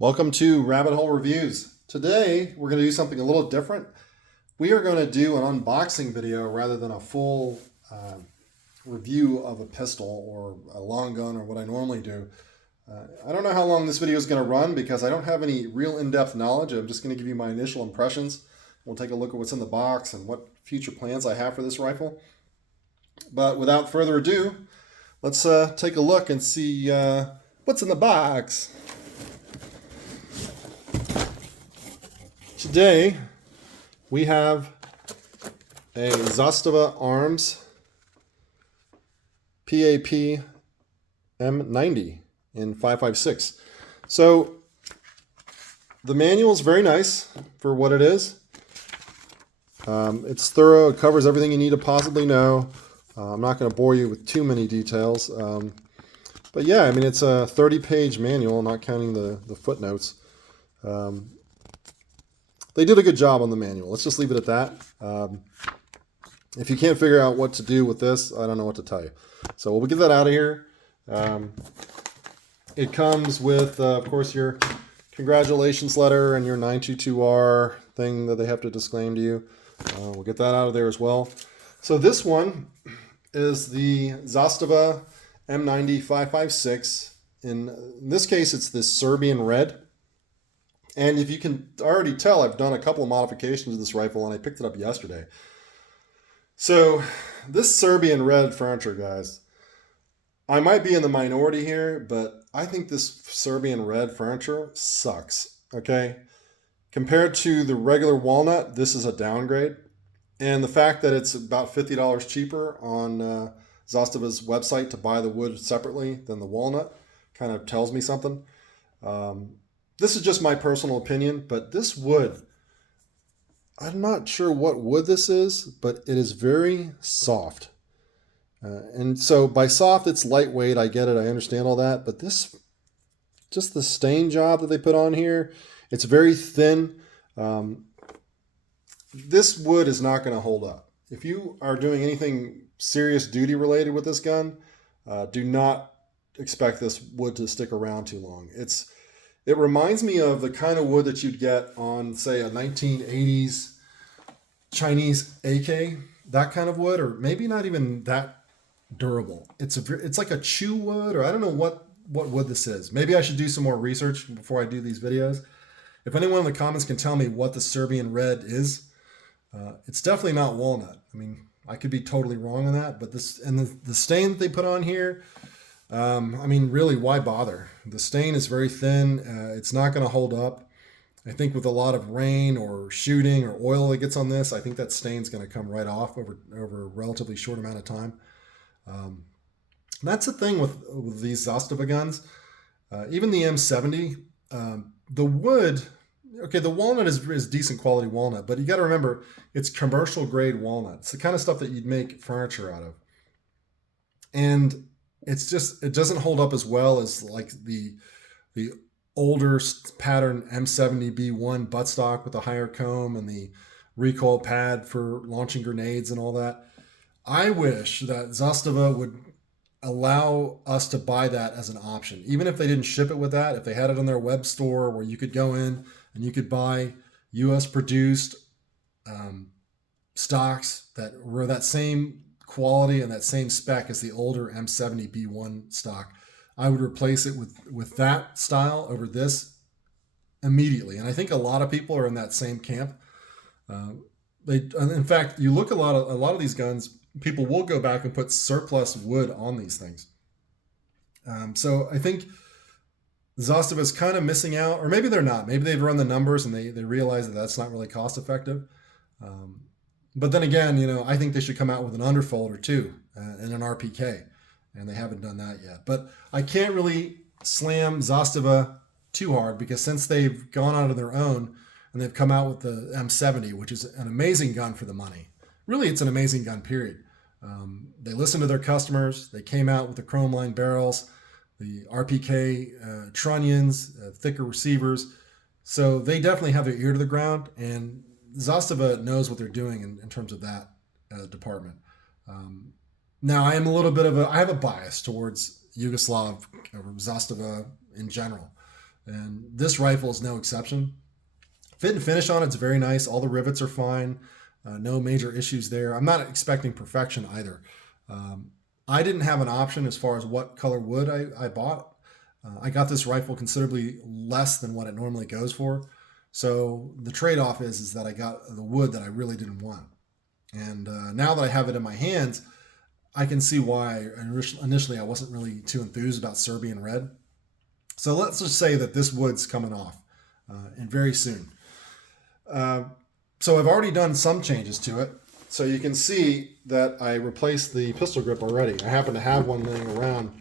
Welcome to Rabbit Hole Reviews. Today we're going to do something a little different. We are going to do an unboxing video rather than a full review of a pistol or a long gun or what I normally do. I don't know how long this video is going to run because I don't have any real in-depth knowledge. I'm just going to give you my initial impressions. We'll take a look at what's in the box and what future plans I have for this rifle. But without further ado, let's take a look and see what's in the box. Today, we have a Zastava Arms PAP M90 in 5.56. So the manual is very nice for what it is. It's thorough. It covers everything you need to possibly know. I'm not going to bore you with too many details. But yeah, I mean, it's a 30-page manual, not counting the footnotes. They did a good job on the manual. Let's just leave it at that. If you can't figure out what to do with this, I don't know what to tell you. So we'll get that out of here. It comes with, of course, your congratulations letter and your 922R thing that they have to disclaim to you. We'll get that out of there as well. So this one is the Zastava M90 5.56. In this case, it's this Serbian red. And if you can already tell, I've done a couple of modifications to this rifle, and I picked it up yesterday. So this Serbian red furniture, guys, I might be in the minority here, but I think this Serbian red furniture sucks, okay? Compared to the regular walnut, this is a downgrade. And the fact that it's about $50 cheaper on Zastava's website to buy the wood separately than the walnut kind of tells me something. This is just my personal opinion, but this wood, I'm not sure what wood this is, but it is very soft. And so by soft, it's lightweight. I get it. I understand all that. But this, just the stain job that they put on here, it's very thin. This wood is not going to hold up. If you are doing anything serious duty related with this gun, do not expect this wood to stick around too long. It reminds me of the kind of wood that you'd get on, say, a 1980s Chinese AK, that kind of wood, or maybe not even that durable. It's like a chew wood, or I don't know what wood this is. Maybe I should do some more research before I do these videos. If anyone in the comments can tell me what the Serbian red is, it's definitely not walnut. I mean, I could be totally wrong on that, but this and the stain that they put on here, I mean, really, why bother? The stain is very thin. It's not going to hold up. I think with a lot of rain or shooting or oil that gets on this, I think that stain's going to come right off over a relatively short amount of time. That's the thing with these Zastava guns. Even the M70, the wood, okay, the walnut is decent quality walnut, but you got to remember, it's commercial grade walnut. It's the kind of stuff that you'd make furniture out of. And it doesn't hold up as well as like the older pattern M70B1 buttstock with the higher comb and the recoil pad for launching grenades and all that. I wish that Zastava would allow us to buy that as an option. Even if they didn't ship it with that, if they had it on their web store where you could go in and you could buy US produced stocks that were that same quality and that same spec as the older M70B1 stock, I would replace it with that style over this immediately. And I think a lot of people are in that same camp. In fact, you look a lot of these guns, people will go back and put surplus wood on these things. So I think Zastava is kind of missing out, or maybe they're not. Maybe they've run the numbers and they realize that that's not really cost effective. But then again, I think they should come out with an underfold or two and an RPK, and they haven't done that yet. But I can't really slam Zastava too hard because since they've gone out on their own and they've come out with the M70, which is an amazing gun for the money. Really, it's an amazing gun, period. They listened to their customers. They came out with the chrome line barrels, the RPK trunnions, thicker receivers. So they definitely have their ear to the ground, and Zastava knows what they're doing in terms of that department. Now, I have a bias towards Yugoslav or Zastava in general. And this rifle is no exception. Fit and finish on it's very nice. All the rivets are fine. No major issues there. I'm not expecting perfection either. I didn't have an option as far as what color wood I bought. I got this rifle considerably less than what it normally goes for. So the trade-off is that I got the wood that I really didn't want. And now that I have it in my hands, I can see why initially I wasn't really too enthused about Serbian red. So let's just say that this wood's coming off and very soon. So I've already done some changes to it. So you can see that I replaced the pistol grip already. I happen to have one laying around.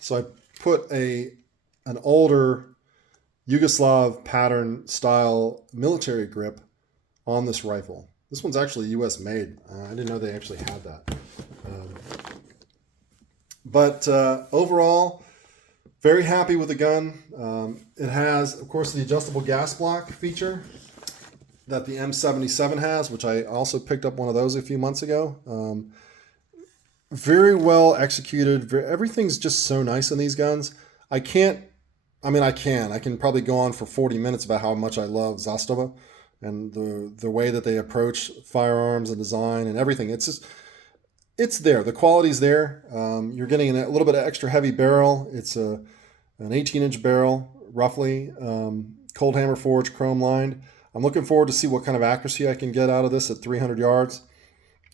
So I put an older Yugoslav pattern style military grip on this rifle. This one's actually US made. I didn't know they actually had that. But overall, very happy with the gun. It has, of course, the adjustable gas block feature that the M77 has, which I also picked up one of those a few months ago. Very well executed. Everything's just so nice in these guns. I can probably go on for 40 minutes about how much I love Zastava and the way that they approach firearms and design and everything. It's there. The quality's there. You're getting a little bit of extra heavy barrel. It's an 18-inch barrel, roughly, cold hammer forged, chrome lined. I'm looking forward to see what kind of accuracy I can get out of this at 300 yards.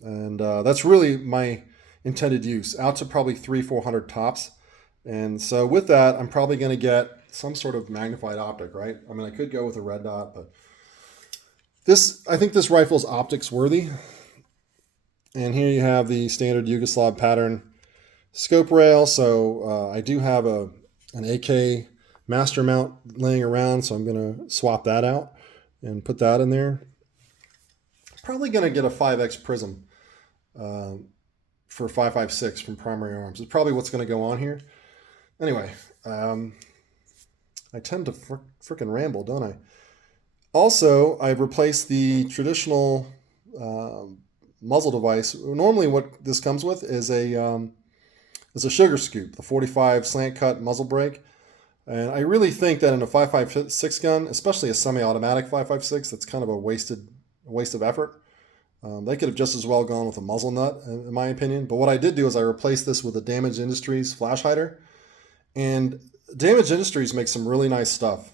And that's really my intended use, out to probably 300-400 tops. And so with that, I'm probably going to get some sort of magnified optic, right? I mean, I could go with a red dot, but I think this rifle's optics worthy. And here you have the standard Yugoslav pattern scope rail. So I do have an AK master mount laying around, so I'm going to swap that out and put that in there. Probably going to get a 5X prism for 5.56 from Primary Arms. It's probably what's going to go on here. Anyway, I tend to frickin' ramble, don't I? Also, I've replaced the traditional muzzle device. Normally what this comes with is a sugar scoop, the 45 slant cut muzzle brake. And I really think that in a 5.56 gun, especially a semi-automatic 5.56, that's kind of a waste of effort. They could have just as well gone with a muzzle nut, in my opinion. But what I did do is I replaced this with a Damage Industries flash hider. And Damage Industries makes some really nice stuff.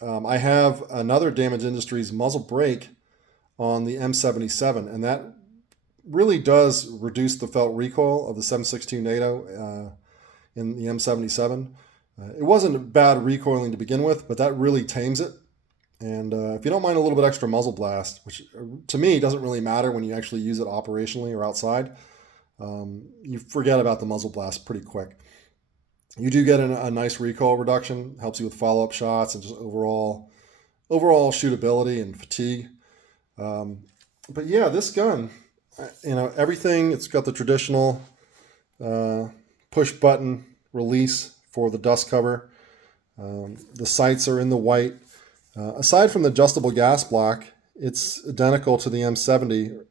I have another Damage Industries muzzle brake on the M77, and that really does reduce the felt recoil of the 7.62 NATO in the M77. It wasn't bad recoiling to begin with, but that really tames it. And if you don't mind a little bit extra muzzle blast, which to me doesn't really matter when you actually use it operationally or outside, you forget about the muzzle blast pretty quick. You do get a nice recoil reduction, helps you with follow-up shots and just overall shootability and fatigue. But yeah, this gun, everything, it's got the traditional push button release for the dust cover. The sights are in the white. Aside from the adjustable gas block, it's identical to the M70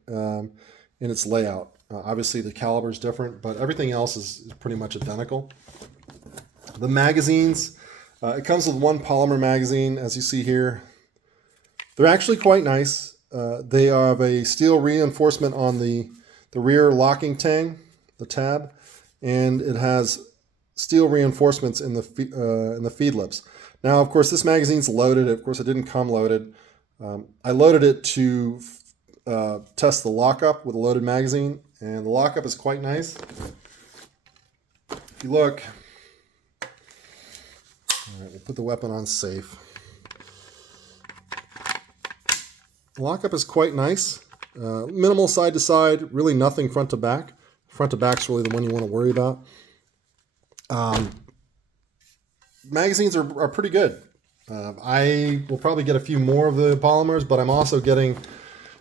in its layout. Obviously the caliber is different, but everything else is pretty much identical. The magazines, it comes with one polymer magazine, as you see here. They're actually quite nice. They have a steel reinforcement on the rear locking tang, the tab, and it has steel reinforcements in the feed lips. Now, of course, this magazine's loaded. Of course, it didn't come loaded. I loaded it to test the lockup with a loaded magazine, and the lockup is quite nice. If you look, all right, we'll put the weapon on safe. The lockup is quite nice. Minimal side to side, really nothing front to back. Front to back's really the one you want to worry about. Magazines are pretty good. I will probably get a few more of the polymers, but I'm also getting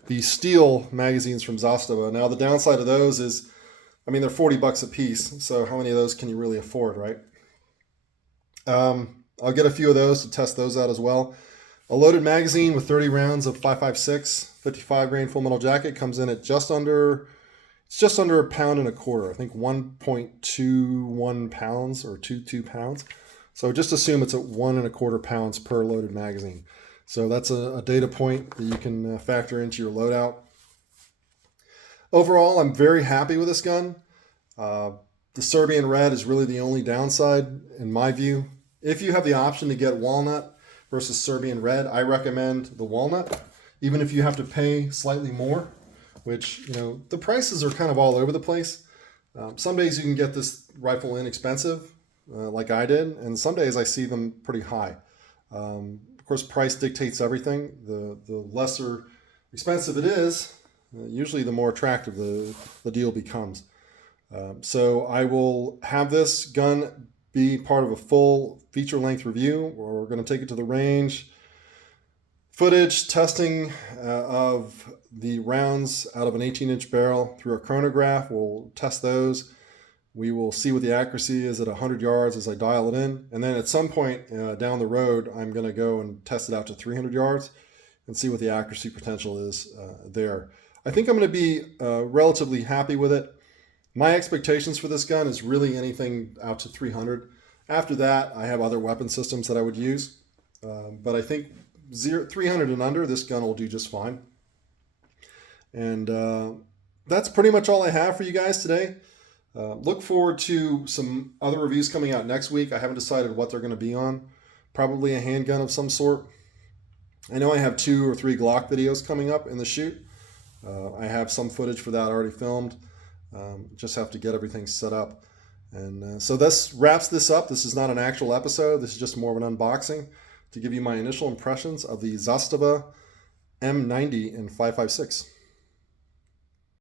the steel magazines from Zastava. Now, the downside of those is, they're $40 a piece, so how many of those can you really afford, right? I'll get a few of those to test those out as well. A loaded magazine with 30 rounds of 5.56, 55 grain full metal jacket comes in at just under a pound and a quarter. I think 1.21 pounds or 2 pounds. So just assume it's at 1.25 pounds per loaded magazine. So that's a data point that you can factor into your loadout. Overall, I'm very happy with this gun. The Serbian red is really the only downside in my view. If you have the option to get walnut versus Serbian red, I recommend the walnut, even if you have to pay slightly more, which, you know, the prices are kind of all over the place. Some days you can get this rifle inexpensive, like I did, and some days I see them pretty high. Of course, price dictates everything. The lesser expensive it is, usually the more attractive the deal becomes. So I will have this gun be part of a full feature-length review. We're going to take it to the range, footage, testing of the rounds out of an 18-inch barrel through a chronograph. We'll test those. We will see what the accuracy is at 100 yards as I dial it in. And then at some point down the road, I'm going to go and test it out to 300 yards and see what the accuracy potential is there. I think I'm going to be relatively happy with it. My expectations for this gun is really anything out to 300. After that, I have other weapon systems that I would use. But I think 300 and under, this gun will do just fine. And that's pretty much all I have for you guys today. Look forward to some other reviews coming out next week. I haven't decided what they're going to be on. Probably a handgun of some sort. I know I have 2 or 3 Glock videos coming up in the shoot. I have some footage for that already filmed. Just have to get everything set up. And so this wraps this up. This is not an actual episode. This is just more of an unboxing to give you my initial impressions of the Zastava M90 in 5.56.